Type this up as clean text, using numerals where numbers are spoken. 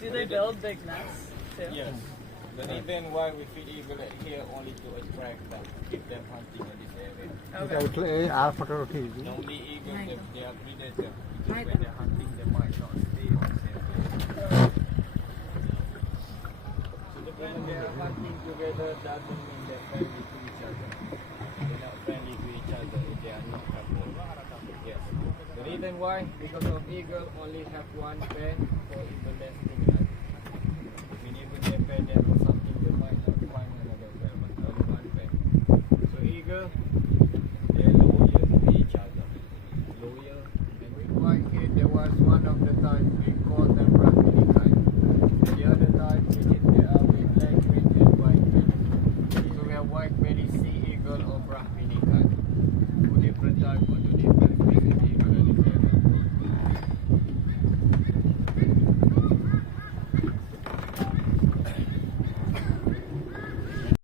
Do they build big nests too? Yes. The reason why we feed eaglet here only to attract them, keep them hunting in this area. Okay. Normally eagles, they are predator. Because when they're hunting, they might not stay on the same place. So when they are hunting together, doesn't mean they're friendly to each other. They're not friendly to each other if they are not couple. Yes. The reason why? Because of eagle only have one pen for eaglet nest